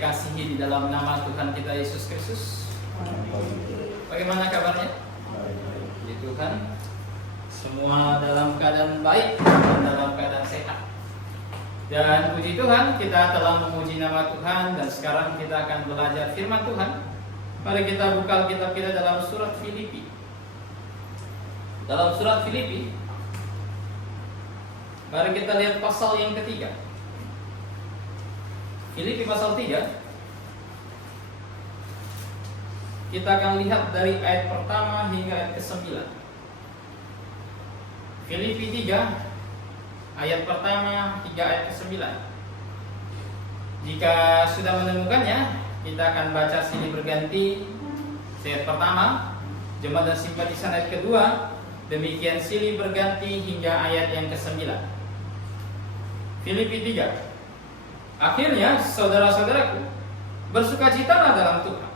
kasihi di dalam nama Tuhan kita Yesus Kristus. Bagaimana kabarnya? Puji Tuhan, semua dalam keadaan baik dan dalam keadaan sehat. Dan puji Tuhan, kita telah memuji nama Tuhan dan sekarang kita akan belajar firman Tuhan. Mari kita buka kitab kita dalam surat Filipi. Dalam surat Filipi, mari kita lihat pasal yang ketiga. Filipi pasal 3. Kita akan lihat dari ayat pertama hingga ayat ke-9. Filipi 3 ayat pertama hingga ayat ke-9. Jika sudah menemukannya, kita akan baca silih berganti. Ayat pertama, jemaat dan simpatisan ayat kedua, demikian silih berganti hingga ayat yang ke-9. Filipi 3. Akhirnya, saudara-saudaraku, bersukacitalah dalam Tuhan.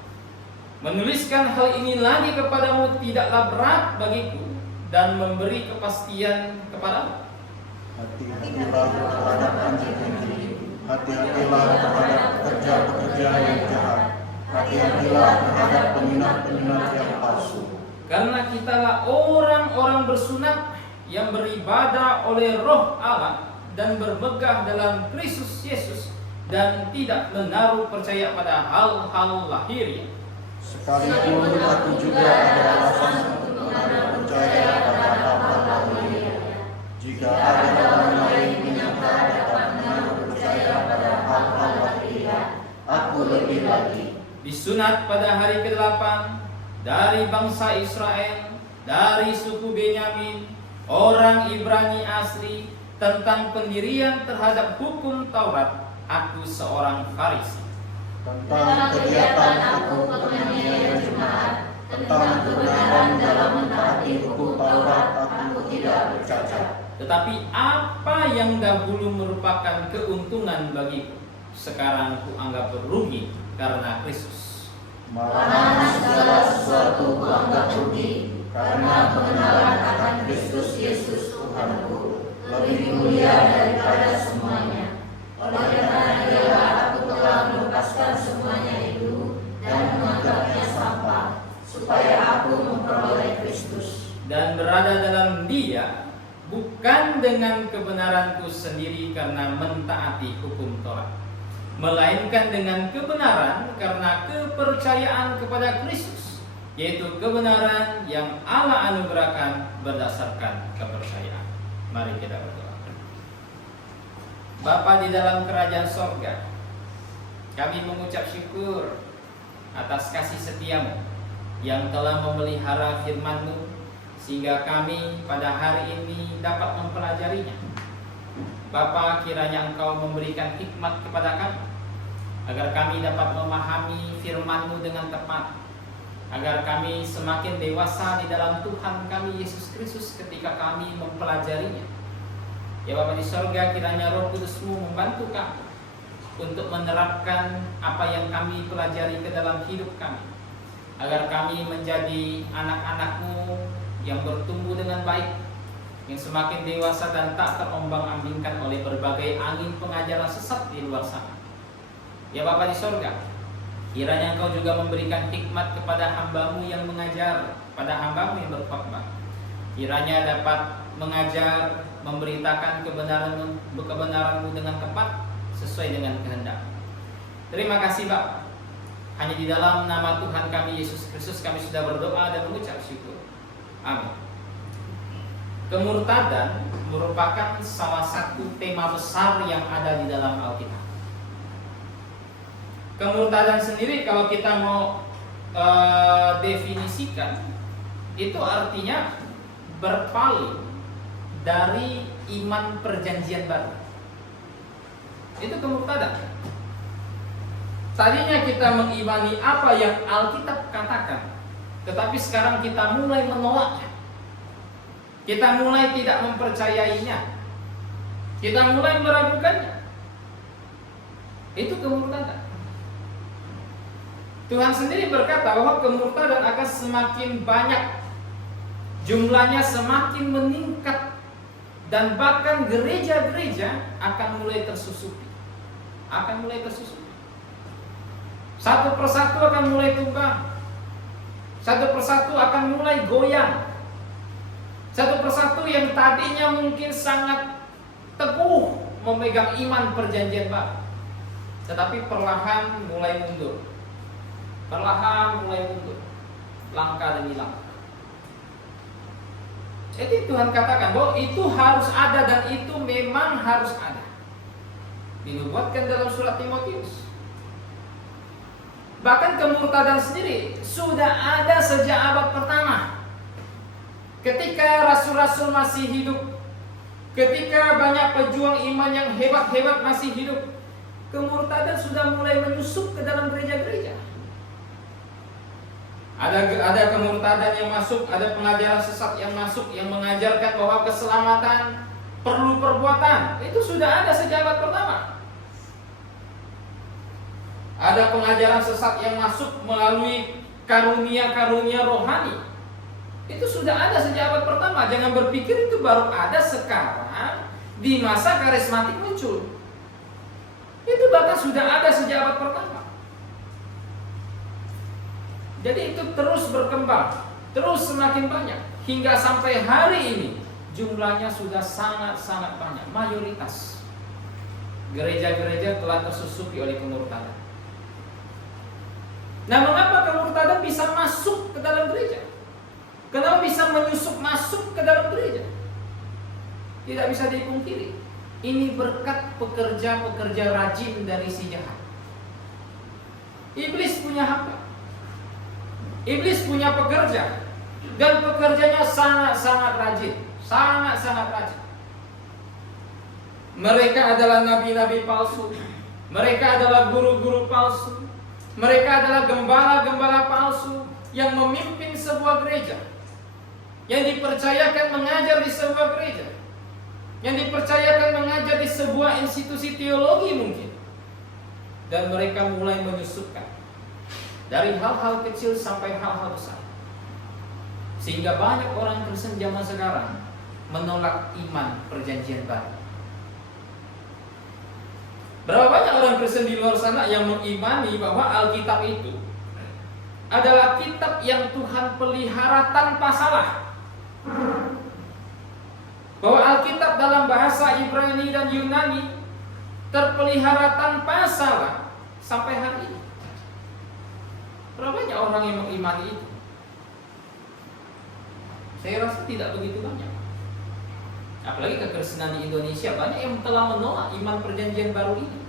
Menuliskan hal ini lagi kepadamu tidaklah berat bagiku dan memberi kepastian kepadamu. Hati-hatilah terhadap janji-janji, hati-hatilah terhadap pekerja-pekerja yang jahat, hati-hatilah terhadap penginat-penginat yang palsu. Karena kitalah orang-orang bersunat yang beribadah oleh Roh Allah dan bermegah dalam Kristus Yesus dan tidak menaruh percaya pada hal-hal lahiriah. Sekalipun aku juga ada alasan untuk menaruh percaya pada hal-hal lahiriah. Jika ada orang lain menyangka dapat menaruh percaya pada hal-hal lahiriah, aku lebih lagi. Disunat pada hari ke-8 dari bangsa Israel, dari suku Benyamin, orang Ibrani asli, tentang pendirian terhadap hukum Taurat. Aku seorang Farisi. Tentang kegiatan aku penganiayaan jemaat, tentang kebenaran dalam mentaati hukum Taurat, aku tidak bercacat. Tetapi apa yang dahulu merupakan keuntungan bagiku, sekarang kuanggap rugi karena Kristus. Malahan segala sesuatu kuanggap rugi karena pengenalan akan Kristus Yesus Tuhanku lebih mulia daripada semuanya. Oleh karena ialah aku telah melepaskan semuanya itu dan menganggapnya sampah, supaya aku memperoleh Kristus Dan berada dalam Dia, bukan dengan kebenaranku sendiri karena mentaati hukum Taurat, melainkan dengan kebenaran karena kepercayaan kepada Kristus, yaitu kebenaran yang Allah anugerahkan berdasarkan kepercayaan. Mari kita berdoa. Bapa di dalam kerajaan sorga, kami mengucap syukur atas kasih setiamu yang telah memelihara firman-Mu sehingga kami pada hari ini dapat mempelajarinya. Bapa, kiranya Engkau memberikan hikmat kepada kami agar kami dapat memahami firman-Mu dengan tepat, agar kami semakin dewasa di dalam Tuhan kami Yesus Kristus ketika kami mempelajarinya. Ya Bapa di sorga, kiranya Roh Kudus-Mu membantu kami untuk menerapkan apa yang kami pelajari ke dalam hidup kami, agar kami menjadi anak-anak-Mu yang bertumbuh dengan baik, yang semakin dewasa dan tak terombang-ambingkan oleh berbagai angin pengajaran sesat di luar sana. Ya Bapa di sorga, kiranya Engkau juga memberikan hikmat kepada hamba-Mu yang mengajar, pada hamba-Mu yang berkhotbah. Kiranya dapat mengajar, memberitakan kebenaran-Mu dengan tepat sesuai dengan kehendak. Terima kasih Bapa. Hanya di dalam nama Tuhan kami Yesus Kristus kami sudah berdoa dan mengucap syukur. Amin. Kemurtadan merupakan salah satu tema besar yang ada di dalam Alkitab. Kemurtadan sendiri kalau kita mau definisikan, itu artinya berpaling dari iman perjanjian baru. Itu kemurtadan. Tadinya kita mengimani apa yang Alkitab katakan, tetapi sekarang kita mulai menolaknya. Kita mulai tidak mempercayainya. Kita mulai meragukannya. Itu kemurtadan. Tuhan sendiri berkata bahwa kemurtadan akan semakin banyak, jumlahnya semakin meningkat, dan bahkan gereja-gereja akan mulai tersusupi. Satu persatu akan mulai tumbang. Satu persatu akan mulai goyang. Satu persatu yang tadinya mungkin sangat teguh memegang iman perjanjian baru, tetapi perlahan mulai mundur. Perlahan mulai mundur, langkah demi langkah. Jadi Tuhan katakan bahwa itu harus ada dan itu memang harus ada. Dinubuatkan dalam surat Timotius. Bahkan kemurtadan sendiri sudah ada sejak abad pertama. Ketika rasul-rasul masih hidup, ketika banyak pejuang iman yang hebat-hebat masih hidup, kemurtadan sudah mulai menyusup ke dalam gereja-gereja. Ada kemurtadan yang masuk, ada pengajaran sesat yang masuk yang mengajarkan bahwa keselamatan perlu perbuatan. Itu sudah ada sejak abad pertama. Ada pengajaran sesat yang masuk melalui karunia-karunia rohani. Itu sudah ada sejak abad pertama. Jangan berpikir itu baru ada sekarang di masa karismatik muncul. Itu bahkan sudah ada sejak abad pertama. Jadi itu terus berkembang, terus semakin banyak hingga sampai hari ini jumlahnya sudah sangat-sangat banyak. Mayoritas gereja-gereja telah tersusupi oleh kemurtadan. Nah, mengapa kemurtadan bisa masuk ke dalam gereja? Kenapa bisa menyusup masuk ke dalam gereja? Tidak bisa dipungkiri. Ini berkat pekerja-pekerja rajin dari si jahat. Iblis punya hamba. Iblis punya pekerja. Dan pekerjanya sangat-sangat rajin. Sangat-sangat rajin. Mereka adalah nabi-nabi palsu. Mereka adalah guru-guru palsu. Mereka adalah gembala-gembala palsu yang memimpin sebuah gereja, yang dipercayakan mengajar di sebuah gereja, yang dipercayakan mengajar di sebuah institusi teologi mungkin. Dan mereka mulai menyusupkan dari hal-hal kecil sampai hal-hal besar, sehingga banyak orang Kristen zaman sekarang menolak iman perjanjian baru. Berapa banyak orang Kristen di luar sana yang mengimani bahwa Alkitab itu adalah kitab yang Tuhan pelihara tanpa salah. Bahwa Alkitab dalam bahasa Ibrani dan Yunani terpelihara tanpa salah sampai hari ini. Berapa banyak orang yang mengimani itu? Saya rasa tidak begitu banyak. Apalagi kekristenan di Indonesia banyak yang telah menolak iman perjanjian baru ini.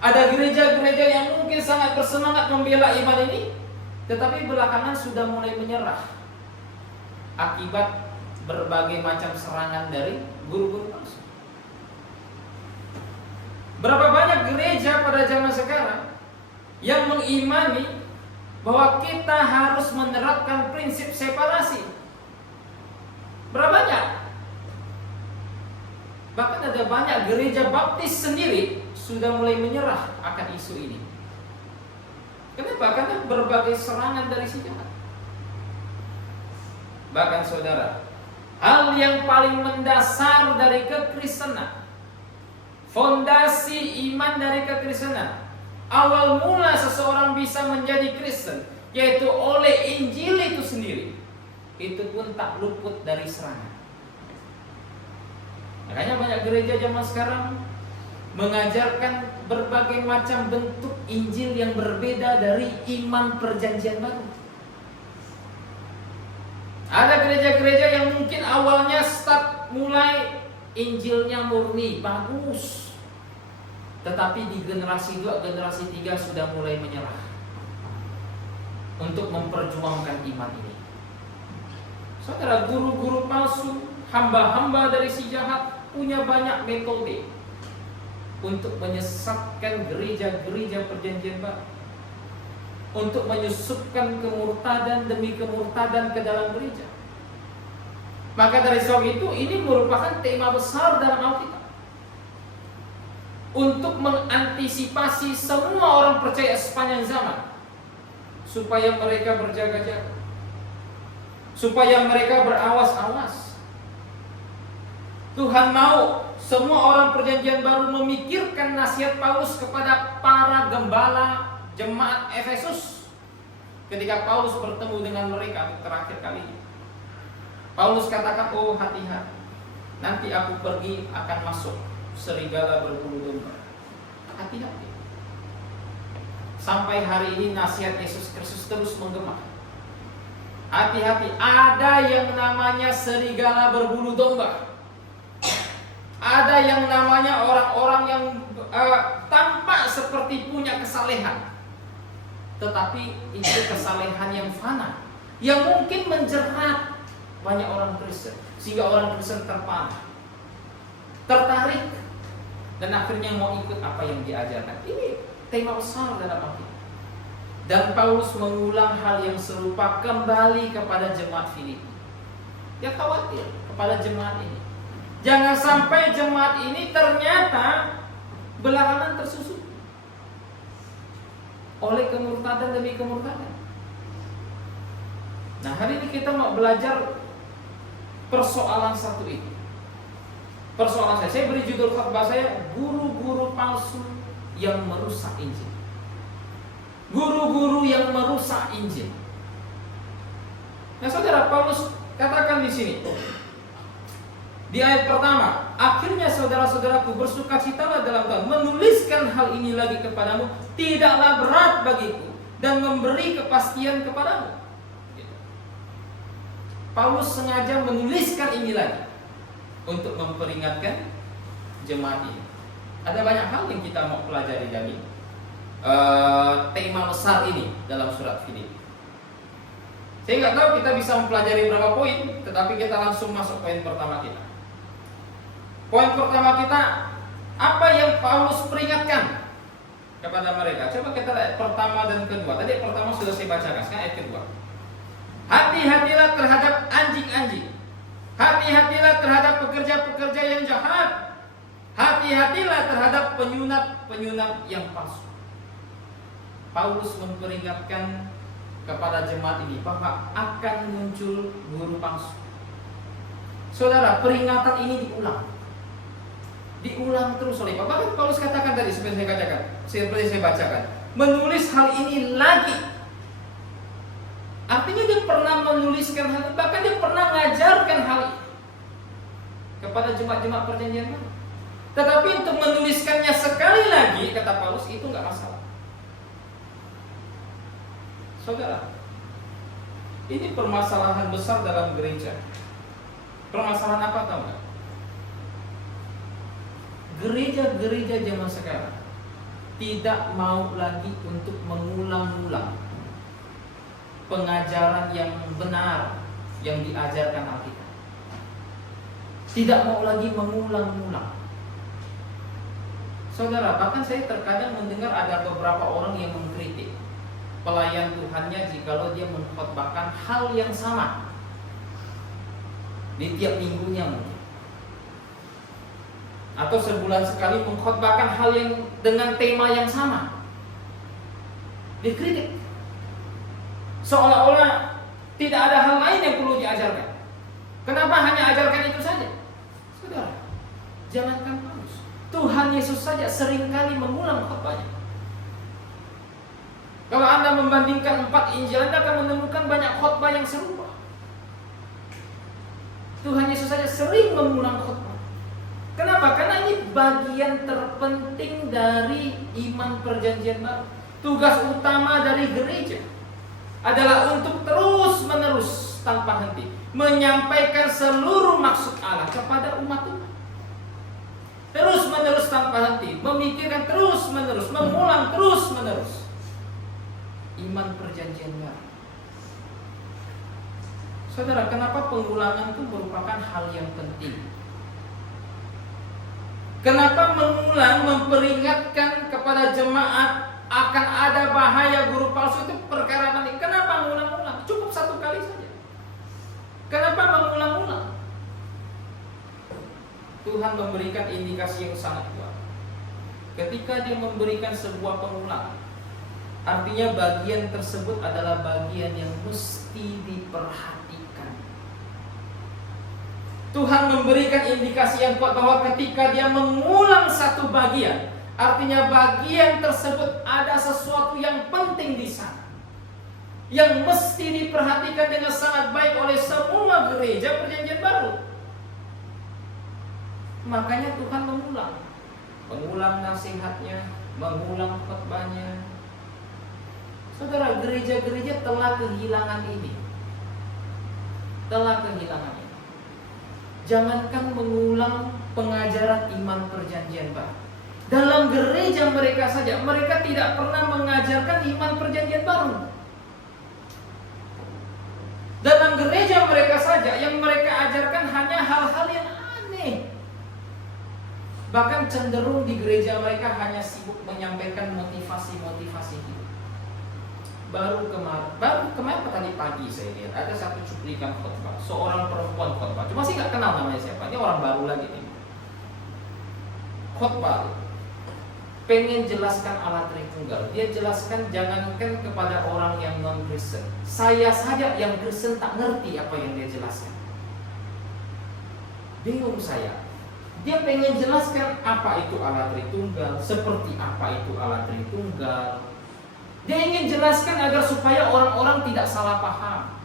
Ada gereja-gereja yang mungkin sangat bersemangat membela iman ini, tetapi belakangan sudah mulai menyerah akibat berbagai macam serangan dari guru-guru palsu. Berapa banyak gereja pada zaman sekarang yang mengimani bahwa kita harus menerapkan prinsip separasi? Berapa banyak? Bahkan ada banyak gereja baptis sendiri sudah mulai menyerah akan isu ini. Kenapa? Karena berbagai serangan dari si jahat. Bahkan saudara, hal yang paling mendasar dari kekristenan, fondasi iman dari kekristenan, awal mula seseorang bisa menjadi Kristen, yaitu oleh Injil itu sendiri, itu pun tak luput dari serangan. Makanya banyak gereja zaman sekarang mengajarkan berbagai macam bentuk Injil yang berbeda dari iman perjanjian baru. Ada gereja-gereja yang mungkin awalnya mulai Injilnya murni, bagus, tetapi di generasi 2, generasi 3 sudah mulai menyerah untuk memperjuangkan iman ini. Saudara, guru-guru palsu, hamba-hamba dari si jahat punya banyak metode untuk menyesatkan gereja-gereja perjanjian baru, untuk menyusupkan kemurtadan demi kemurtadan ke dalam gereja. Maka dari sebab itu, ini merupakan tema besar dalam Alkitab untuk mengantisipasi semua orang percaya sepanjang zaman, supaya mereka berjaga-jaga, supaya mereka berawas-awas. Tuhan mau semua orang perjanjian baru memikirkan nasihat Paulus kepada para gembala jemaat Efesus ketika Paulus bertemu dengan mereka terakhir kali. Paulus katakan, oh hati-hati, nanti aku pergi akan masuk serigala berbulu domba. Hati-hati. Sampai hari ini nasihat Yesus Kristus terus menggema. Hati-hati, ada yang namanya serigala berbulu domba. Ada yang namanya orang-orang yang tampak seperti punya kesalehan, tetapi itu kesalehan yang fana, yang mungkin menjerat banyak orang Kristen, sehingga orang Kristen tertarik, dan akhirnya mau ikut apa yang diajarkan. Ini tema besar dalam Alkitab. Dan Paulus mengulang hal yang serupa kembali kepada jemaat Filipi. Dia khawatir kepada jemaat ini. Jangan sampai jemaat ini ternyata belakangan tersusun oleh kemurtadan demi kemurtadan. Nah, hari ini kita mau belajar persoalan satu ini. Persoalan saya beri judul khotbah saya, guru-guru palsu yang merusak Injil. Guru-guru yang merusak Injil. Nah, saudara, Paulus katakan di sini di ayat pertama, akhirnya saudara-saudaraku, bersukacitalah dalam Tuhan, menuliskan hal ini lagi kepadamu tidaklah berat bagiku, dan memberi kepastian kepadamu. Paulus sengaja menuliskan ini lagi untuk memperingatkan jemaat ini. Ada banyak hal yang kita mau pelajari dari tema besar ini dalam surat Filipi. Saya nggak tahu kita bisa mempelajari berapa poin, tetapi kita langsung masuk poin pertama kita. Poin pertama kita, apa yang Paulus peringatkan kepada mereka? Coba kita lihat pertama dan kedua. Tadi pertama sudah saya bacakan, sekarang ayat kedua. Hati-hatilah terhadap anjing-anjing. Hati-hatilah terhadap pekerja-pekerja yang jahat. Hati-hatilah terhadap penyunat-penyunat yang palsu. Paulus memperingatkan kepada jemaat ini bahwa akan muncul guru palsu. Saudara, peringatan ini diulang terus oleh Paulus. Paulus katakan tadi seperti saya bacakan, menulis hal ini lagi. Artinya dia pernah menuliskan hal ini, bahkan dia pernah mengajarkan hal ini kepada jemaat-jemaat perjanjian baru. Tetapi untuk menuliskannya sekali lagi, kata Paulus, itu nggak masalah. Saudara, ini permasalahan besar dalam gereja. Permasalahan apa tahu nggak? Gereja-gereja zaman sekarang tidak mau lagi untuk mengulang-ulang pengajaran yang benar yang diajarkan Alkitab. Tidak mau lagi mengulang-ulang. Saudara, bahkan saya terkadang mendengar ada beberapa orang yang mengkritik pelayan Tuhannya jikalau dia mengkhotbahkan hal yang sama di tiap minggunya mungkin, atau sebulan sekali mengkhotbahkan hal yang dengan tema yang sama. Dikritik, seolah-olah tidak ada hal lain yang perlu diajarkan. Kenapa hanya ajarkan itu saja? Saudara, jangankan Paulus, Tuhan Yesus saja seringkali mengulang khotbahnya. Kalau Anda membandingkan 4 Injil, Anda akan menemukan banyak khotbah yang serupa. Tuhan Yesus saja sering mengulang khotbah. Kenapa? Karena ini bagian terpenting dari iman perjanjian baru. Tugas utama dari gereja adalah untuk terus-menerus tanpa henti menyampaikan seluruh maksud Allah kepada umat Tuhan. Terus-menerus tanpa henti, memikirkan terus-menerus, mengulang terus-menerus iman perjanjian baru. Saudara, kenapa pengulangan itu merupakan hal yang penting? Kenapa mengulang, memperingatkan kepada jemaat akan ada bahaya guru palsu itu perkara penting? Kenapa mengulang-ulang? Cukup satu kali saja. Kenapa mengulang-ulang? Tuhan memberikan indikasi yang sangat kuat. Ketika dia memberikan sebuah pengulangan, artinya bagian tersebut adalah bagian yang mesti diperhatikan. Tuhan memberikan indikasi yang kuat bahwa ketika dia mengulang satu bagian, artinya bagian tersebut ada sesuatu yang penting di sana, yang mesti diperhatikan dengan sangat baik oleh semua gereja Perjanjian Baru. Makanya Tuhan mengulang nasihatnya, mengulang khotbahnya. Saudara, gereja-gereja telah kehilangan ini. Jangankan mengulang pengajaran iman Perjanjian Baru, dalam gereja mereka saja, mereka tidak pernah mengajarkan iman Perjanjian Baru. Dalam gereja mereka saja, yang mereka ajarkan hanya hal-hal yang aneh. Bahkan cenderung di gereja mereka hanya sibuk menyampaikan motivasi-motivasi hidup. Baru kemarin tadi pagi saya lihat ada satu cuplikan khotbah, seorang perempuan khotbah. Cuma sih nggak kenal namanya siapa, dia orang baru lagi nih. Khotbah pengen jelaskan Allah Tritunggal. Dia jelaskan jangankan kepada orang yang non-Kristen, saya saja yang Kristen tak ngerti apa yang dia jelaskan. Bingung saya. Dia pengen jelaskan apa itu Allah Tritunggal, seperti apa itu Allah Tritunggal. Dia ingin jelaskan agar supaya orang-orang tidak salah paham.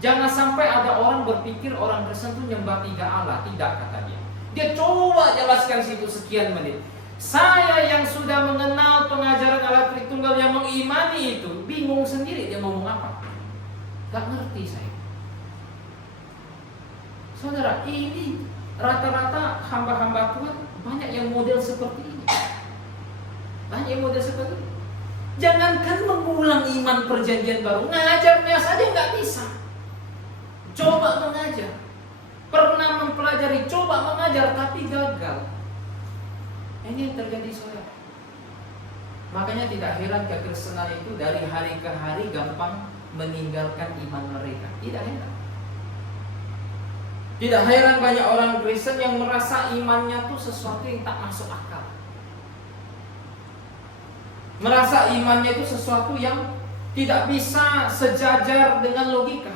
Jangan sampai ada orang berpikir orang Kristen itu nyembah 3 Allah. Tidak, kata dia. Dia coba jelaskan situ sekian menit. Saya yang sudah mengenal pengajaran Allah Tritunggal, yang mengimani itu, bingung sendiri dia ngomong apa. Gak ngerti saya. Saudara, ini rata-rata hamba-hamba Tuhan banyak yang model seperti ini. Jangankan mengulang iman Perjanjian Baru, ngajarnya saja nggak bisa. Coba mengajar, pernah mempelajari, coba mengajar, tapi gagal. Ini yang terjadi, saudara. Makanya tidak heran kekristenan itu dari hari ke hari gampang meninggalkan iman mereka. Tidak heran. Tidak heran banyak orang Kristen yang merasa imannya itu sesuatu yang tak masuk akal. Merasa imannya itu sesuatu yang tidak bisa sejajar dengan logika.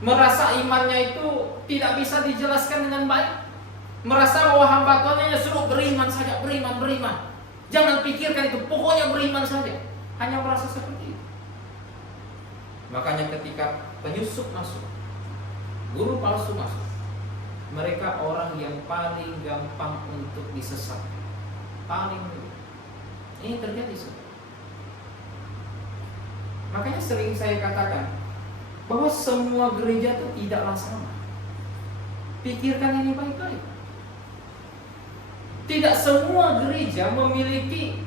Merasa imannya itu tidak bisa dijelaskan dengan baik. Merasa bahwa hamba Tuhan hanya suruh beriman saja, beriman. Jangan pikirkan itu, pokoknya beriman saja. Hanya merasa seperti itu. Makanya ketika penyusup masuk, guru palsu masuk, mereka orang yang paling gampang untuk disesatkan. Paling mudah. Ini terjadi, saudara. Makanya sering saya katakan bahwa semua gereja itu tidaklah sama. Pikirkan ini baik-baik. Tidak semua gereja memiliki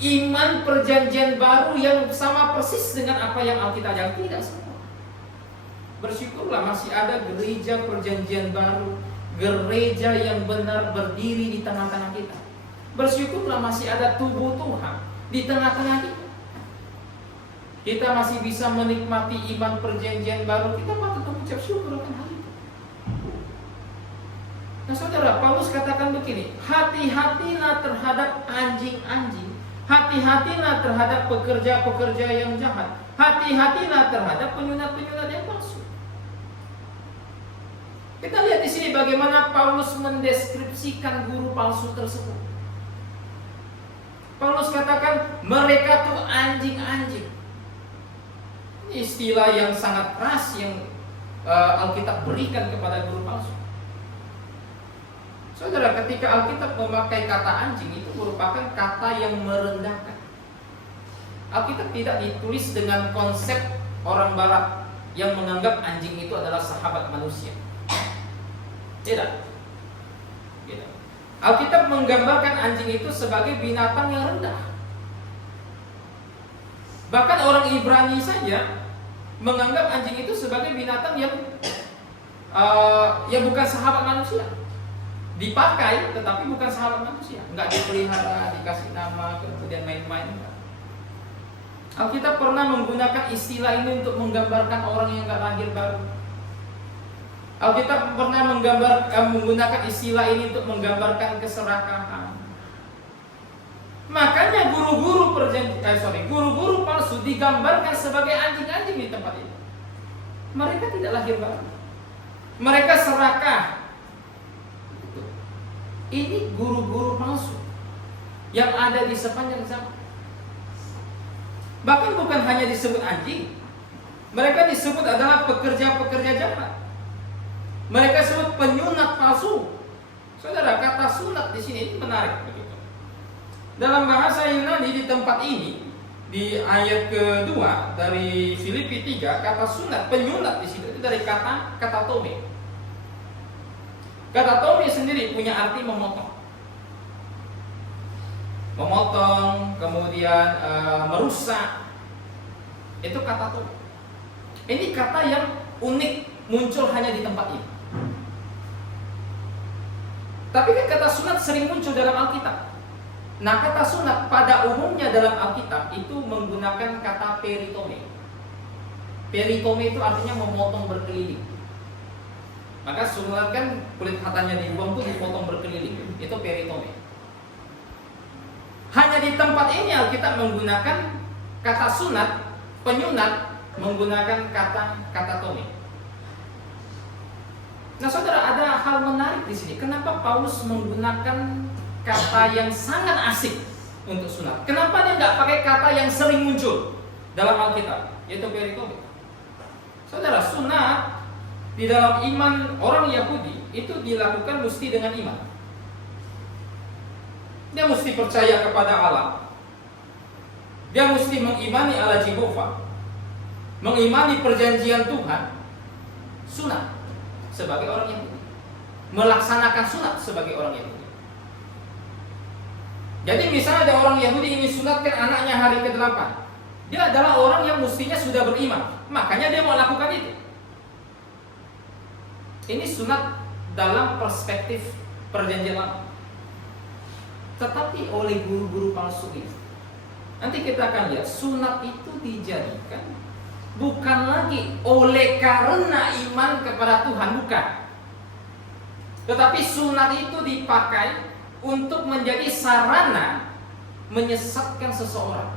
iman Perjanjian Baru yang sama persis dengan apa yang Alkitab ajarkan. Tidak semua. Bersyukurlah masih ada gereja Perjanjian Baru, gereja yang benar berdiri di tengah-tengah kita. Bersyukurlah masih ada tubuh Tuhan di tengah-tengah kita. Kita masih bisa menikmati iman Perjanjian Baru. Kita patut mengucap syukur akan hal itu. Nah, saudara, Paulus katakan begini, hati-hatilah terhadap anjing-anjing, hati-hatilah terhadap pekerja-pekerja yang jahat, hati-hatilah terhadap penyunat-penyunat yang palsu. Kita lihat di sini bagaimana Paulus mendeskripsikan guru palsu tersebut. Paulus katakan mereka tuh anjing-anjing. Istilah yang sangat keras yang Alkitab berikan kepada guru palsu. Saudara, ketika Alkitab memakai kata anjing, itu merupakan kata yang merendahkan. Alkitab tidak ditulis dengan konsep orang barat yang menganggap anjing itu adalah sahabat manusia. Tidak. Alkitab menggambarkan anjing itu sebagai binatang yang rendah. Bahkan orang Ibrani saja menganggap anjing itu sebagai binatang yang bukan sahabat manusia. Dipakai tetapi bukan sahabat manusia, enggak dipelihara, dikasih nama, kemudian main-main. Alkitab pernah menggunakan istilah ini untuk menggambarkan orang yang enggak lahir baru. Alkitab pernah menggunakan istilah ini untuk menggambarkan keserakahan. Makanya guru-guru palsu digambarkan sebagai anjing-anjing di tempat ini. Mereka tidak lahir baru. Mereka serakah. Ini guru-guru palsu yang ada di sepanjang zaman. Bahkan bukan hanya disebut anjing, mereka disebut adalah pekerja-pekerja jahat. Mereka sebut penyunat palsu. Saudara, kata sunat di sini ini menarik begitu. Dalam bahasa Yunani di tempat ini, di ayat kedua dari Filipi 3, kata sunat, penyunat di situ itu dari kata katatome. Katatome sendiri punya arti memotong. Memotong, kemudian merusak. Itu katatome. Ini kata yang unik, muncul hanya di tempat ini. Tapi kan kata sunat sering muncul dalam Alkitab. Nah, kata sunat pada umumnya dalam Alkitab itu menggunakan kata peritome. Peritome itu artinya memotong berkeliling. Maka sunat kan kulit hatanya dibuang itu dipotong berkeliling. Itu peritome. Hanya di tempat ini Alkitab menggunakan kata sunat, penyunat menggunakan kata katatome. Nah, saudara, ada hal menarik di sini. Kenapa Paulus menggunakan kata yang sangat asing untuk sunat? Kenapa dia nggak pakai kata yang sering muncul dalam Alkitab, yaitu peritome? Saudara, sunat di dalam iman orang Yahudi itu dilakukan mesti dengan iman. Dia mesti percaya kepada Allah. Dia mesti mengimani Allah Jehovah, mengimani perjanjian Tuhan, sunat sebagai orang Yahudi, melaksanakan sunat sebagai orang Yahudi. Jadi misalnya ada orang Yahudi ingin sunatkan anaknya hari ke-8, dia adalah orang yang mestinya sudah beriman, makanya dia mau lakukan itu. Ini sunat dalam perspektif perjanjian lama. Tetapi oleh guru-guru palsu ini, nanti kita akan lihat sunat itu dijadikan bukan lagi oleh karena iman kepada Tuhan, bukan. Tetapi sunat itu dipakai untuk menjadi sarana menyesatkan seseorang.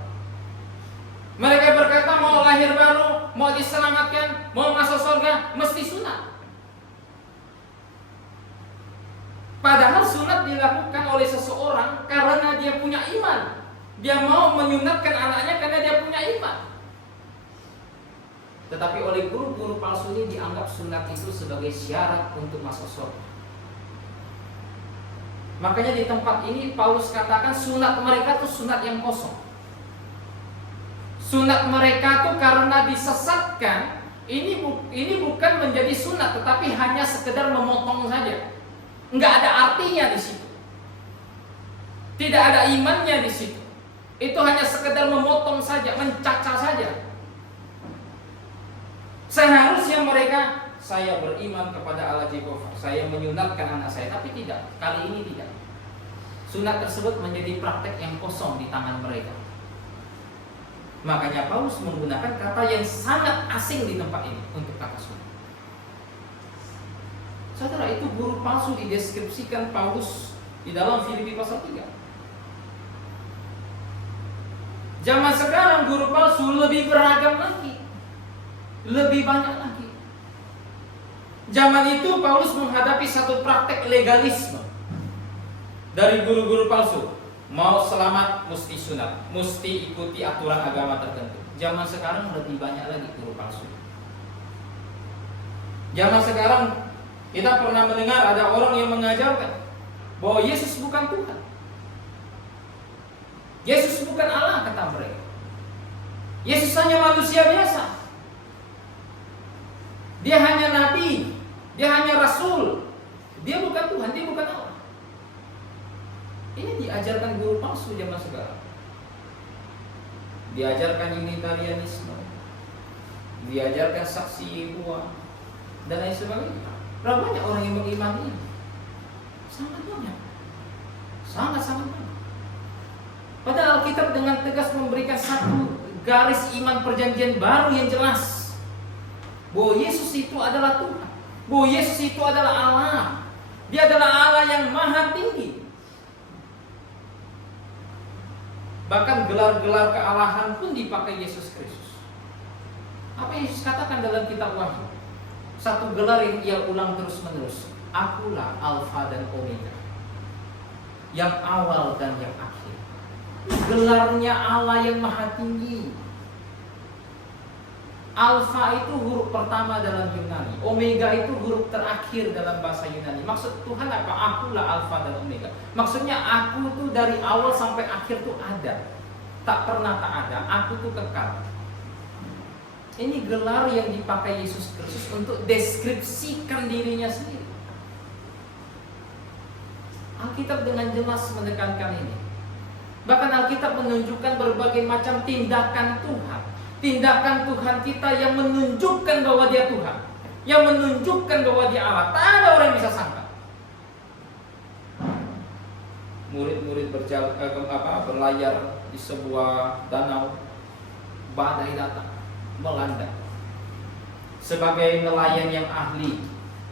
Mereka berkata mau lahir baru, mau diselamatkan, mau masuk surga, mesti sunat. Padahal sunat dilakukan oleh seseorang karena dia punya iman. Dia mau menyunatkan anaknya karena dia punya iman. Tetapi oleh guru-guru palsu ini dianggap sunat itu sebagai syarat untuk masuk surga. Makanya di tempat ini Paulus katakan sunat mereka itu sunat yang kosong. Sunat mereka itu karena disesatkan, ini bukan menjadi sunat, tetapi hanya sekedar memotong saja. Enggak ada artinya di situ. Tidak ada imannya di situ. Itu hanya sekedar memotong saja, mencacah saja. Seharusnya mereka, saya beriman kepada Allah Jehovah, saya menyunatkan anak saya, tapi tidak. Kali ini tidak. Sunat tersebut menjadi praktek yang kosong di tangan mereka. Makanya Paulus menggunakan kata yang sangat asing di tempat ini untuk kata sunat. Saudara, itu guru palsu dideskripsikan Paulus di dalam Filipi pasal 3. Zaman sekarang guru palsu lebih beragam lagi, lebih banyak lagi. Zaman itu Paulus menghadapi satu praktek legalisme dari guru-guru palsu. Mau selamat mesti sunat, mesti ikuti aturan agama tertentu. Zaman sekarang lebih banyak lagi guru palsu. Zaman sekarang kita pernah mendengar ada orang yang mengajarkan bahwa Yesus bukan Tuhan. Yesus bukan Allah, kata mereka. Yesus hanya manusia biasa. Dia hanya nabi, dia hanya rasul. Dia bukan Tuhan, dia bukan Allah. Ini diajarkan guru palsu zaman sekarang. Diajarkan Unitarianisme, diajarkan saksi Yehova, dan lain sebagainya. Berapa banyak orang yang mengimani? Sangat banyak. Sangat-sangat banyak. Padahal Alkitab dengan tegas memberikan satu garis iman perjanjian baru yang jelas, bahwa Yesus itu adalah Tuhan, bahwa Yesus itu adalah Allah. Dia adalah Allah yang maha tinggi. Bahkan gelar-gelar kealahan pun dipakai Yesus Kristus. Apa yang Yesus katakan dalam kitab Wahyu? satu gelar yang ia ulang terus-menerus. Akulah Alfa dan Omega, yang awal dan yang akhir. Gelarnya Allah yang maha tinggi. Alfa itu huruf pertama dalam Yunani, Omega itu huruf terakhir dalam bahasa Yunani. Maksud Tuhan apa? Akulah Alfa dan Omega. Maksudnya aku tuh dari awal sampai akhir tuh ada, tak pernah tak ada. Aku tuh kekal. Ini gelar yang dipakai Yesus Kristus untuk deskripsikan dirinya sendiri. Alkitab dengan jelas menekankan ini. Bahkan Alkitab menunjukkan berbagai macam tindakan Tuhan. Tindakan Tuhan kita yang menunjukkan bahwa Dia Tuhan, yang menunjukkan bahwa Dia Allah. Tak ada orang yang bisa sangka. Murid-murid berlayar di sebuah danau, badai datang melanda. Sebagai nelayan yang ahli,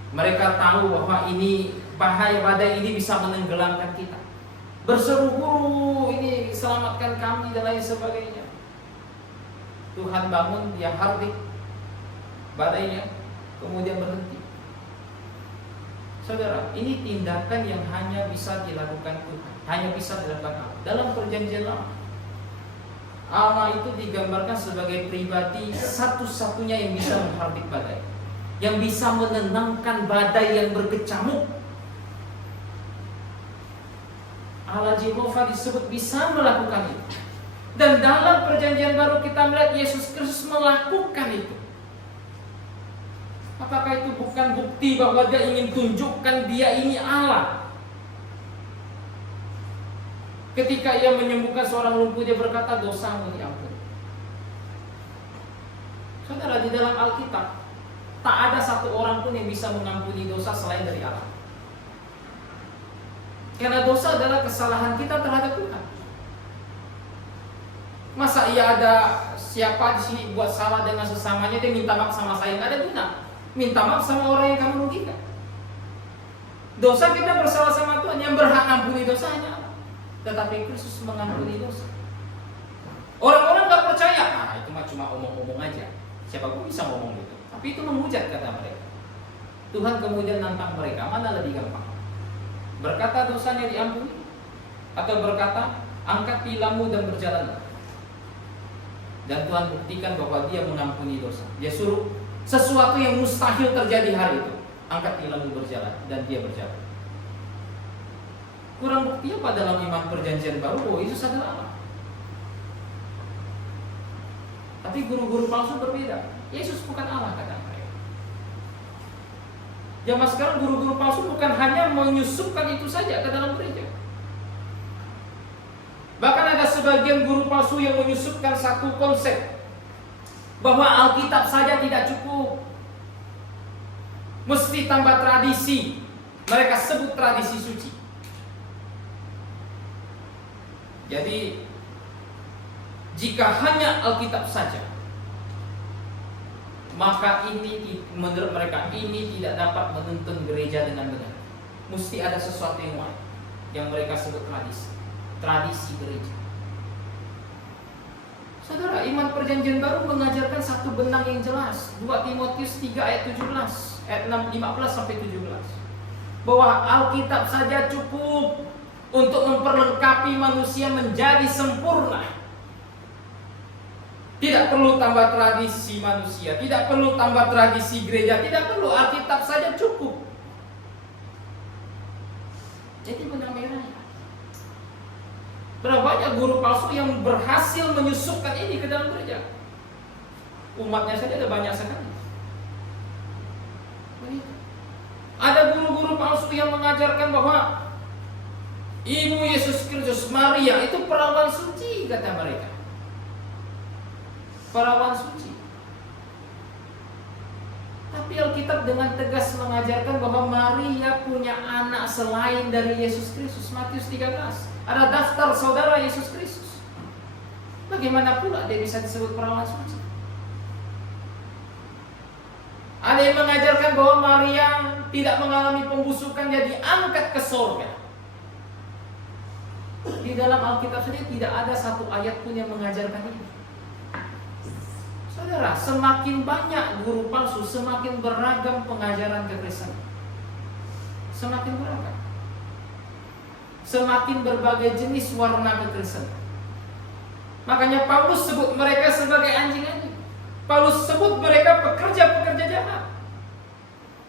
mereka tahu bahwa ini bahaya, badai ini bisa menenggelamkan kita. Berseru, guru, ini selamatkan kami dan lain sebagainya. Tuhan bangun, Dia hardik badainya, kemudian berhenti. Saudara, ini tindakan yang hanya bisa dilakukan Tuhan, hanya bisa dilakukan Allah. Dalam perjanjian lama, Allah itu digambarkan sebagai pribadi satu-satunya yang bisa menghardik badai, yang bisa menenangkan badai yang berkecamuk. Allah Jehovah disebut bisa melakukan itu. Dan dalam perjanjian baru kita melihat Yesus Kristus melakukan itu. Apakah itu bukan bukti bahwa Dia ingin tunjukkan Dia ini Allah? Ketika Ia menyembuhkan seorang lumpuh, Dia berkata, dosamu diampuni. Saudara, di dalam Alkitab tak ada satu orang pun yang bisa mengampuni dosa selain dari Allah. Karena dosa adalah kesalahan kita terhadap Tuhan. Masa iya ada siapa di sini buat salah dengan sesamanya, dia minta maaf sama saya? Nggak ada guna. Minta maaf sama orang yang kamu rugikan. Dosa kita bersalah sama Tuhan, yang berhak ampuni dosanya Allah. Tetapi Kristus mengampuni dosa. Orang-orang nggak percaya, itu mah cuma omong-omong aja. Siapa pun bisa ngomong gitu. Tapi itu menghujat kata mereka. Tuhan kemudian nantang mereka, mana lebih gampang? Berkata dosanya diampuni, atau berkata angkat tilammu dan berjalanlah. Dan Tuhan buktikan bahwa Dia mengampuni dosa. Dia suruh sesuatu yang mustahil terjadi hari itu, angkat tilammu berjalan, dan dia berjalan. Kurang bukti apa dalam iman perjanjian baru bahwa Yesus adalah Allah? Tapi guru-guru palsu berbeda. Yesus bukan Allah kata mereka. Zaman sekarang guru-guru palsu bukan hanya menyusupkan itu saja ke dalam gereja. Bahkan ada sebagian guru palsu yang menyusupkan satu konsep bahwa Alkitab saja tidak cukup, mesti tambah tradisi. Mereka sebut tradisi suci. Jadi jika hanya Alkitab saja, maka ini menurut mereka ini tidak dapat menuntun gereja dengan benar. Mesti ada sesuatu yang lain yang mereka sebut tradisi gereja. Saudara, iman perjanjian baru mengajarkan satu benang yang jelas. 2 Timotius 3 ayat 17, ayat 15 sampai 17. Bahwa Alkitab saja cukup untuk memperlengkapi manusia menjadi sempurna. Tidak perlu tambah tradisi manusia, tidak perlu tambah tradisi gereja, tidak perlu, Alkitab saja cukup. Jadi benang merahnya. Berapa banyak guru palsu yang berhasil menyusupkan ini ke dalam gereja? Umatnya saja ada banyak sekali. Begitu. Ada guru-guru palsu yang mengajarkan bahwa Ibu Yesus Kristus Maria itu perawan suci, kata mereka. Perawan suci. Tapi Alkitab dengan tegas mengajarkan bahwa Maria punya anak selain dari Yesus Kristus. Matius 13. Ada daftar saudara Yesus Kristus. Bagaimana pula dia bisa disebut perawan suci? Ada yang mengajarkan bahwa Maria tidak mengalami pembusukan, dia diangkat ke surga. Di dalam Alkitab saja tidak ada satu ayat pun yang mengajarkan ini. Saudara, semakin banyak guru palsu, semakin beragam pengajaran kekristenan. Semakin beragam. Semakin berbagai jenis warna kekristenan. Makanya Paulus sebut mereka sebagai anjing-anjing. Paulus sebut mereka pekerja-pekerja jahat.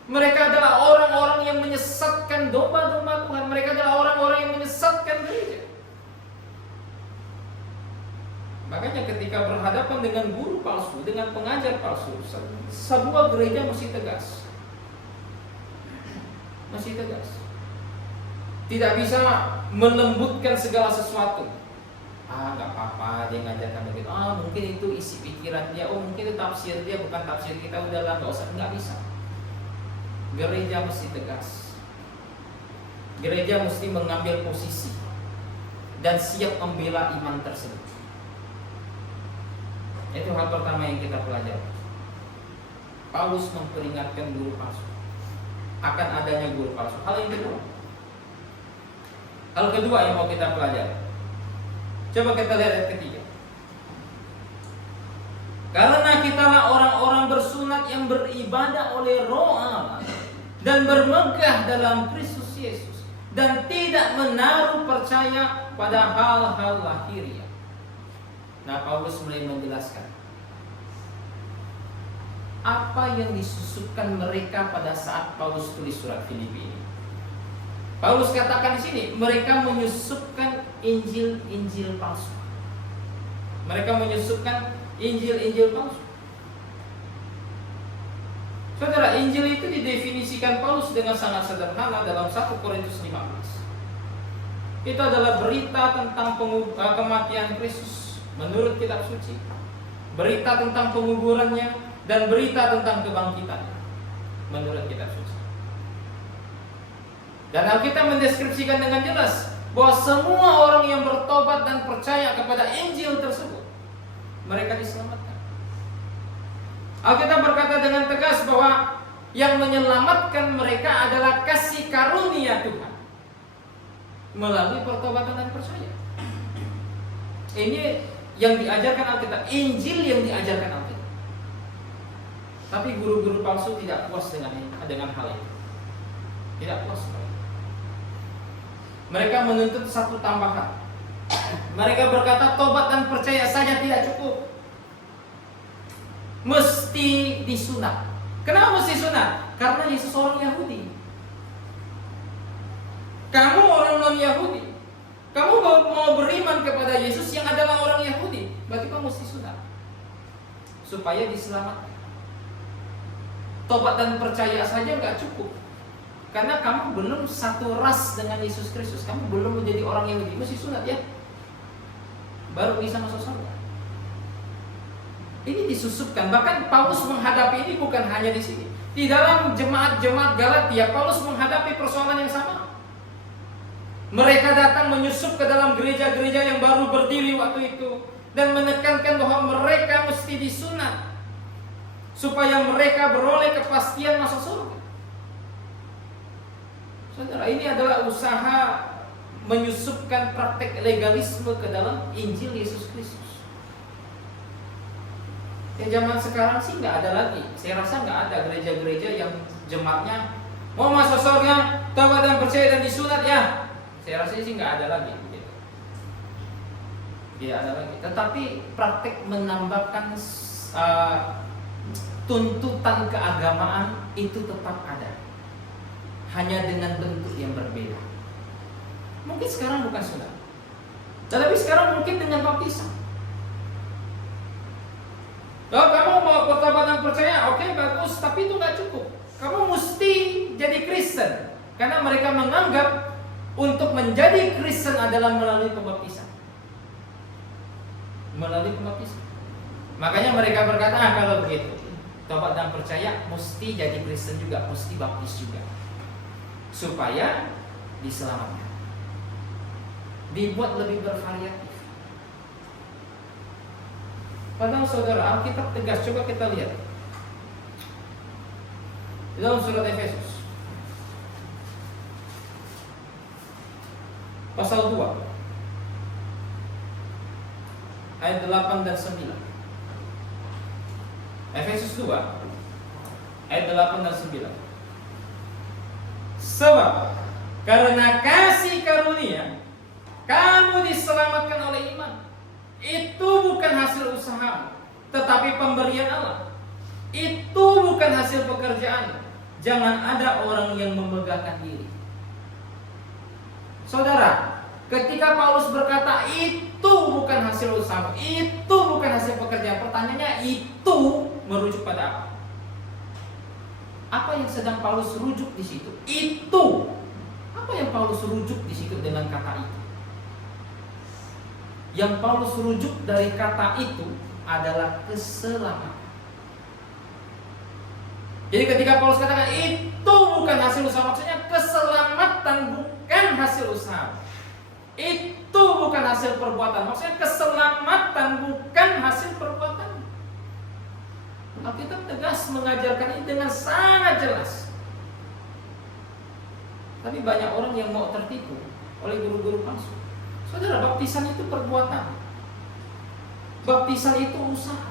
Mereka adalah orang-orang yang menyesatkan domba-domba Tuhan. Mereka adalah orang-orang yang menyesatkan gereja. Makanya ketika berhadapan dengan guru palsu, dengan pengajar palsu, sebuah gereja mesti tegas. Masih tegas. Tidak bisa melembutkan segala sesuatu. Nggak apa-apa dia ngajarkan begitu. Mungkin itu isi pikiran dia. Mungkin itu tafsir dia, bukan tafsir kita. Udahlah, nggak usah. Nggak bisa. Gereja mesti tegas. Gereja mesti mengambil posisi dan siap membela iman tersebut. Itu hal pertama yang kita pelajari. Paulus memperingatkan guru palsu akan adanya guru palsu. Hal kedua yang mau kita pelajari. Coba kita lihat ayat ketiga. Karena kitalah orang-orang bersunat yang beribadah oleh Roh Allah dan bermegah dalam Kristus Yesus dan tidak menaruh percaya pada hal-hal lahiriah. Nah, Paulus mulai menjelaskan apa yang disusupkan mereka pada saat Paulus tulis surat Filipi ini. Paulus katakan di sini, mereka menyusupkan injil-injil palsu. Mereka menyusupkan injil-injil palsu. Saudara, Injil itu didefinisikan Paulus dengan sangat sederhana dalam 1 Korintus 15. Itu adalah berita tentang kematian Kristus menurut kitab suci, berita tentang penguburannya, dan berita tentang kebangkitannya menurut kitab suci. Dan Alkitab mendeskripsikan dengan jelas bahwa semua orang yang bertobat dan percaya kepada Injil tersebut, mereka diselamatkan. Alkitab berkata dengan tegas bahwa yang menyelamatkan mereka adalah kasih karunia Tuhan melalui pertobatan dan percaya. Ini yang diajarkan Alkitab, Injil yang diajarkan Alkitab. Tapi guru-guru palsu tidak puas dengan hal itu. Tidak puas. Mereka menuntut satu tambahan. Mereka berkata tobat dan percaya saja tidak cukup. Mesti disunat. Kenapa mesti sunat? Karena Yesus orang Yahudi. Kamu orang non-Yahudi. Kamu mau beriman kepada Yesus yang adalah orang Yahudi, berarti kamu mesti sunat supaya diselamatkan. Tobat dan percaya saja nggak cukup, karena kamu belum satu ras dengan Yesus Kristus. Kamu belum menjadi orang Yahudi, mesti sunat ya, baru bisa masuk surga. Ini disusupkan. Bahkan Paulus menghadapi ini bukan hanya di sini. Di dalam jemaat-jemaat Galatia, Paulus menghadapi persoalan yang sama. Mereka datang menyusup ke dalam gereja-gereja yang baru berdiri waktu itu dan menekankan bahwa mereka mesti disunat supaya mereka beroleh kepastian masuk surga. Saudara, ini adalah usaha menyusupkan praktek legalisme ke dalam Injil Yesus Kristus. Yang zaman sekarang sih nggak ada lagi. Saya rasa nggak ada gereja-gereja yang jemaatnya mau masuk surga, tobat dan percaya dan disunat ya. Saya rasa sih nggak ada lagi. Tidak ada lagi. Tetapi praktek menambahkan tuntutan keagamaan itu tetap ada, hanya dengan bentuk yang berbeda. Mungkin sekarang bukan sunat, tetapi sekarang mungkin dengan baptisan. Kalau kamu mau bertobat dan percaya, oke, bagus, tapi itu nggak cukup. Kamu mesti jadi Kristen, karena mereka menganggap untuk menjadi Kristen adalah melalui pembaptisan. Melalui pembaptisan. Makanya mereka berkata, kalau begitu, tobat dan percaya mesti jadi Kristen juga, mesti baptis juga, supaya diselamatkan. Dibuat lebih bervariatif. Padahal saudara, Alkitab tegas. Coba kita lihat di dalam surat Efesus pasal 2 ayat 8 dan 9. Efesus 2 ayat 8 dan 9. Sebab karena kasih karunia kamu diselamatkan oleh iman. Itu bukan hasil usaha, tetapi pemberian Allah. Itu bukan hasil pekerjaan. Jangan ada orang yang memegahkan diri. Saudara, ketika Paulus berkata itu bukan hasil usaha, itu bukan hasil pekerjaan, pertanyaannya itu merujuk pada apa? Apa yang sedang Paulus rujuk di situ? Itu. Apa yang Paulus rujuk di situ dengan kata itu? Yang Paulus rujuk dari kata itu adalah keselamatan. Jadi ketika Paulus katakan itu bukan hasil usaha, maksudnya keselamatan bukan hasil usaha. Itu bukan hasil perbuatan, maksudnya keselamatan bukan hasil perbuatan. Alkitab tegas mengajarkan ini dengan sangat jelas. Tapi banyak orang yang mau tertipu oleh guru-guru palsu. Saudara, baptisan itu perbuatan. Baptisan itu usaha.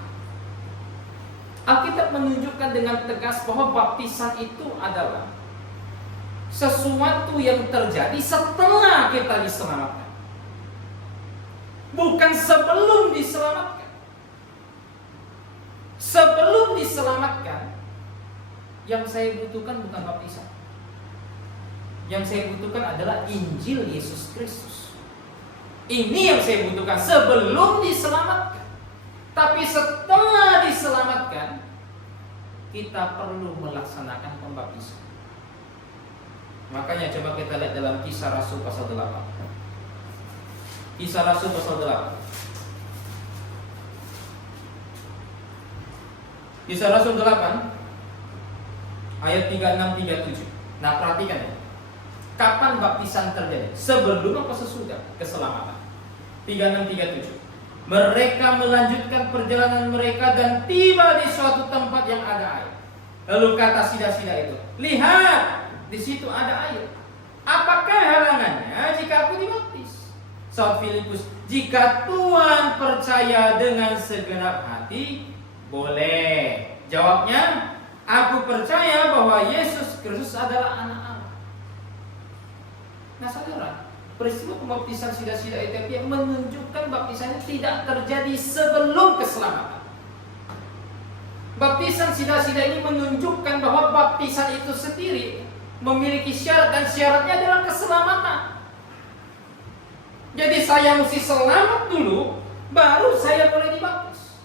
Alkitab menunjukkan dengan tegas bahwa baptisan itu adalah sesuatu yang terjadi setelah kita diselamatkan, bukan sebelum diselamatkan. Sebelum diselamatkan, yang saya butuhkan bukan baptisan. Yang saya butuhkan adalah Injil Yesus Kristus. Ini yang saya butuhkan sebelum diselamatkan. Tapi setelah diselamatkan, kita perlu melaksanakan pembaptisan. Makanya coba kita lihat dalam Kisah Rasul pasal 8. Kisah Rasul pasal 8. Kisah Rasul 8 ayat 36-37. Nah, perhatikan ya. Kapan baptisan terjadi? Sebelum apa sesudah keselamatan? 36-37. Mereka melanjutkan perjalanan mereka dan tiba di suatu tempat yang ada air. Lalu kata sida-sida itu, lihat, di situ ada air. Apakah halangannya jika aku dibaptis? Saud Filipus, jika Tuhan percaya dengan segenap hati, boleh. Jawabnya, aku percaya bahwa Yesus Kristus adalah anak Allah. Nah saudara, peristiwa pembaptisan sida-sida Etiopia menunjukkan baptisannya tidak terjadi sebelum keselamatan. Baptisan sida-sida ini menunjukkan bahwa baptisan itu sendiri memiliki syarat, dan syaratnya adalah keselamatan. Jadi saya mesti selamat dulu, baru saya boleh dibaptis.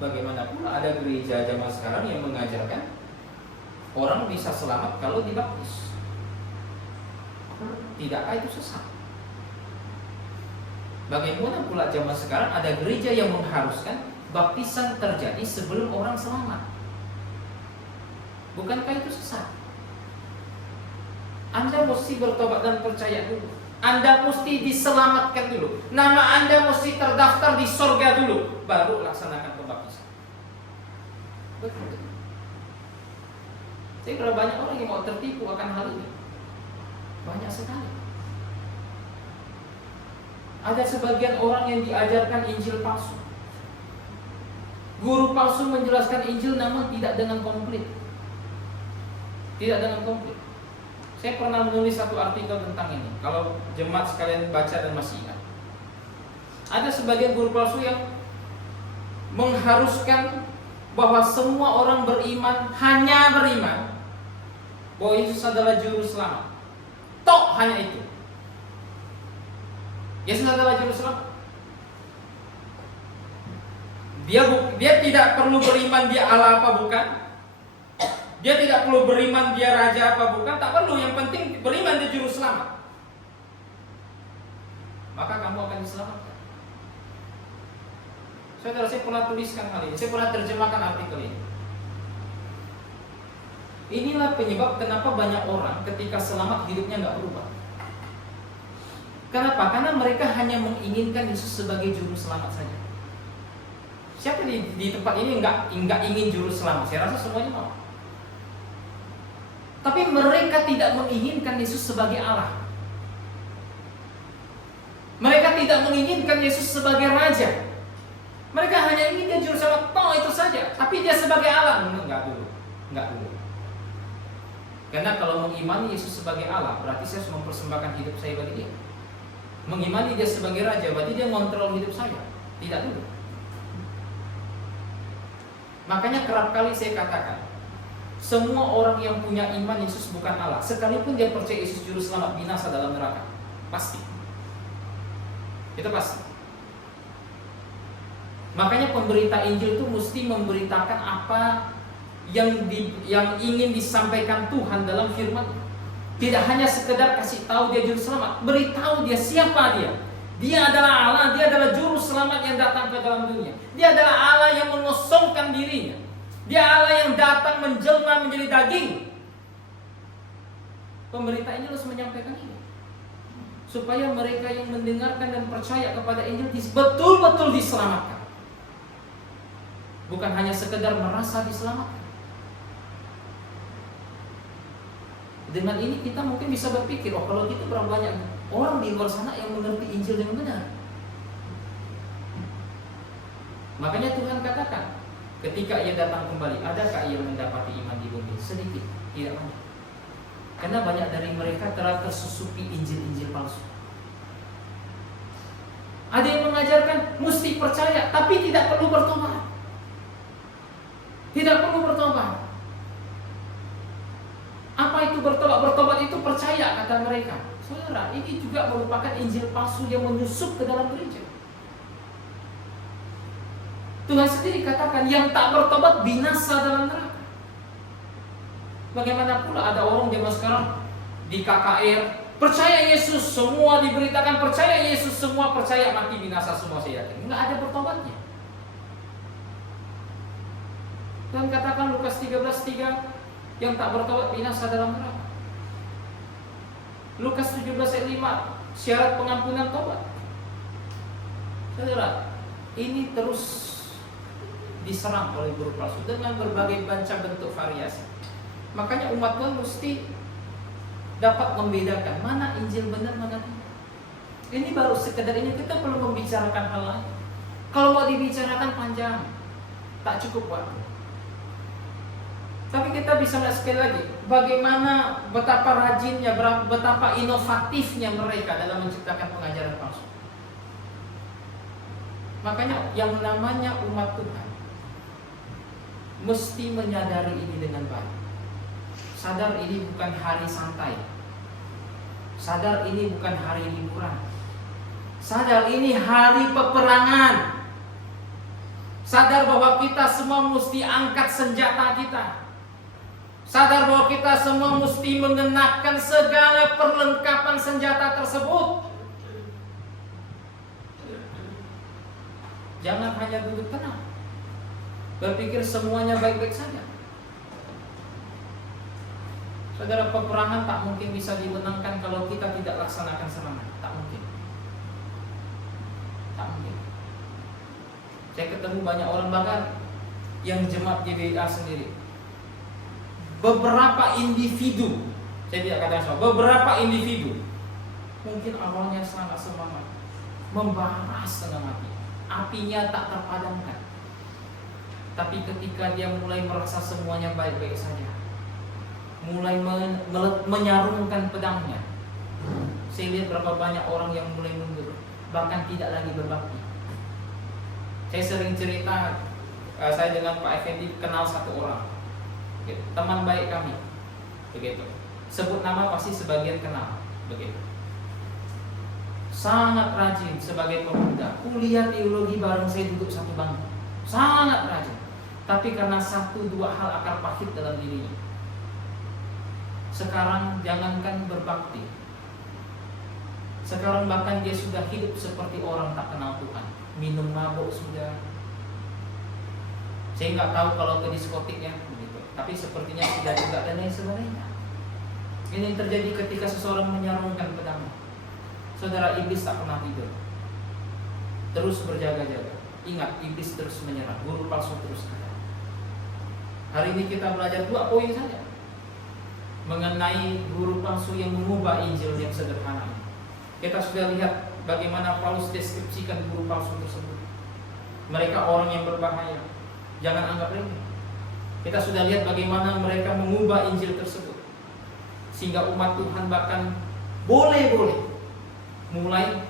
Bagaimana pula ada gereja zaman sekarang yang mengajarkan orang bisa selamat kalau dibaptis. Tidakkah itu sesat? Bagaimana pula zaman sekarang ada gereja yang mengharuskan baptisan terjadi sebelum orang selamat? Bukankah itu sesat? Anda mesti bertobat dan percaya dulu. Anda mesti diselamatkan dulu. Nama Anda mesti terdaftar di sorga dulu, baru laksanakan pembaptisan. Betul. Saya kira banyak orang yang mau tertipu akan hal ini. Banyak sekali. Ada sebagian orang yang diajarkan Injil palsu. Guru palsu menjelaskan Injil namun tidak dengan komplit. Tidak dengan komplit. Saya pernah menulis satu artikel tentang ini. Kalau jemaat sekalian baca dan masih ingat, ada sebagian guru palsu yang mengharuskan bahwa semua orang beriman, hanya beriman bahwa Yesus adalah juru selamat. Tok, hanya itu. Yesus adalah juru selamat. Dia tidak perlu beriman dia Allah apa bukan. Dia tidak perlu beriman dia raja apa bukan. Tak perlu, yang penting beriman dia juru selamat. Maka kamu akan diselamatkan. Saudara, saya pernah tuliskan hal ini. Saya pernah terjemahkan artikel ini. Inilah penyebab kenapa banyak orang ketika selamat hidupnya nggak berubah. Kenapa? Karena mereka hanya menginginkan Yesus sebagai juru selamat saja. Siapa di tempat ini nggak ingin juru selamat? Saya rasa semuanya mau. Tapi mereka tidak menginginkan Yesus sebagai Allah. Mereka tidak menginginkan Yesus sebagai Raja. Mereka hanya ingin dia juru selamat, itu saja. Tapi dia sebagai Allah, enggak dulu. Karena kalau mengimani Yesus sebagai Allah, berarti saya harus mempersembahkan hidup saya bagi dia. Mengimani dia sebagai Raja, berarti dia mengontrol hidup saya. Tidak dulu. Makanya kerap kali saya katakan, semua orang yang punya iman Yesus bukan Allah, sekalipun dia percaya Yesus juru selamat, binasa dalam neraka. Pasti. Itu pasti. Makanya pemberita Injil itu mesti memberitakan apa yang ingin disampaikan Tuhan dalam firman. Tidak hanya sekedar kasih tahu dia juru selamat, beritahu dia siapa dia. Dia adalah Allah, dia adalah juru selamat yang datang ke dalam dunia. Dia adalah Allah yang mengosongkan dirinya. Dia Allah yang datang menjelma menjadi daging. Pemberita Injil harus menyampaikan ini, supaya mereka yang mendengarkan dan percaya kepada Injil betul-betul diselamatkan. Bukan hanya sekedar merasa diselamatkan. Dengan ini kita mungkin bisa berpikir, kalau gitu berapa banyak orang di luar sana yang mengerti Injil yang benar. Makanya Tuhan katakan, ketika ia datang kembali, adakah ia mendapati iman di bumi? Sedikit, tidak banyak. Karena banyak dari mereka telah tersusupi Injil-Injil palsu. Ada yang mengajarkan mesti percaya, tapi tidak perlu bertobat. Tidak perlu bertobat. Apa itu bertobat? Bertobat itu percaya, kata mereka. Saudara, ini juga merupakan Injil palsu yang menyusup ke dalam gereja. Tuhan sendiri katakan, yang tak bertobat binasa dalam neraka. Bagaimana pula ada orang zaman sekarang di KKR, percaya Yesus, semua diberitakan percaya Yesus, semua percaya, mati binasa semua, saya yakin. Enggak ada bertobatnya. Tuhan katakan Lukas 13:3, yang tak bertobat binasa dalam neraka. Lukas 17 ayat 5, syarat pengampunan tobat. Saudara, ini terus diserang oleh guru palsu dengan berbagai macam bentuk variasi. Makanya umat Tuhan mesti dapat membedakan mana Injil benar, mana tidak. Ini baru sekedar ini, kita perlu membicarakan hal lain. Kalau mau dibicarakan panjang, tak cukup waktu. Tapi kita bisa lihat sekali lagi bagaimana betapa rajinnya, betapa inovatifnya mereka dalam menciptakan pengajaran palsu. Makanya yang namanya umat Tuhan mesti menyadari ini dengan baik. Sadar ini bukan hari santai. Sadar ini bukan hari liburan. Sadar ini hari peperangan. Sadar bahwa kita semua mesti angkat senjata kita. Sadar bahwa kita semua mesti mengenakan segala perlengkapan senjata tersebut. Jangan hanya duduk tenang, berpikir semuanya baik-baik saja. Saudara, peperangan tak mungkin bisa dimenangkan kalau kita tidak laksanakan serangan. Tak mungkin. Tak mungkin. Saya ketemu banyak orang bahkan yang jemaat GBA sendiri. Beberapa individu, saya tidak katakan semua, beberapa individu mungkin awalnya sangat semangat, membara setengah mati, apinya tak terpadamkan. Tapi ketika dia mulai merasa semuanya baik-baik saja, mulai menyarungkan pedangnya, saya lihat berapa banyak orang yang mulai mundur, bahkan tidak lagi berbakti. Saya sering cerita, saya dengan Pak Effendi kenal satu orang, teman baik kami, begitu. Sebut nama pasti sebagian kenal, begitu. Sangat rajin sebagai pemuda, kuliah teologi bareng saya duduk satu bangku, sangat rajin. Tapi karena satu dua hal akar pahit dalam dirinya, sekarang jangankan berbakti, sekarang bahkan dia sudah hidup seperti orang tak kenal Tuhan, minum mabuk sudah. Saya nggak tahu kalau ke diskotiknya, tapi sepertinya tidak juga dan lain sebagainya. Ini yang terjadi ketika seseorang menyarungkan pedangnya. Saudara, iblis tak pernah tidur, terus berjaga-jaga. Ingat, iblis terus menyerang, guru palsu terus ada. Hari ini kita belajar 2 poin saja mengenai guru palsu yang mengubah Injil yang sederhana ini. Kita sudah lihat bagaimana Paulus deskripsikan guru palsu tersebut. Mereka orang yang berbahaya. Jangan anggap remeh. Kita sudah lihat bagaimana mereka mengubah Injil tersebut, sehingga umat Tuhan bahkan boleh mulai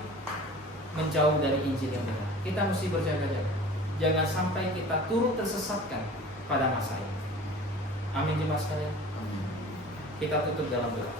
menjauh dari Injil yang benar. Kita mesti berjaga-jaga. Jangan sampai kita turut tersesatkan pada masa ini. Amin jemaat sekalian. Kita tutup dalam doa.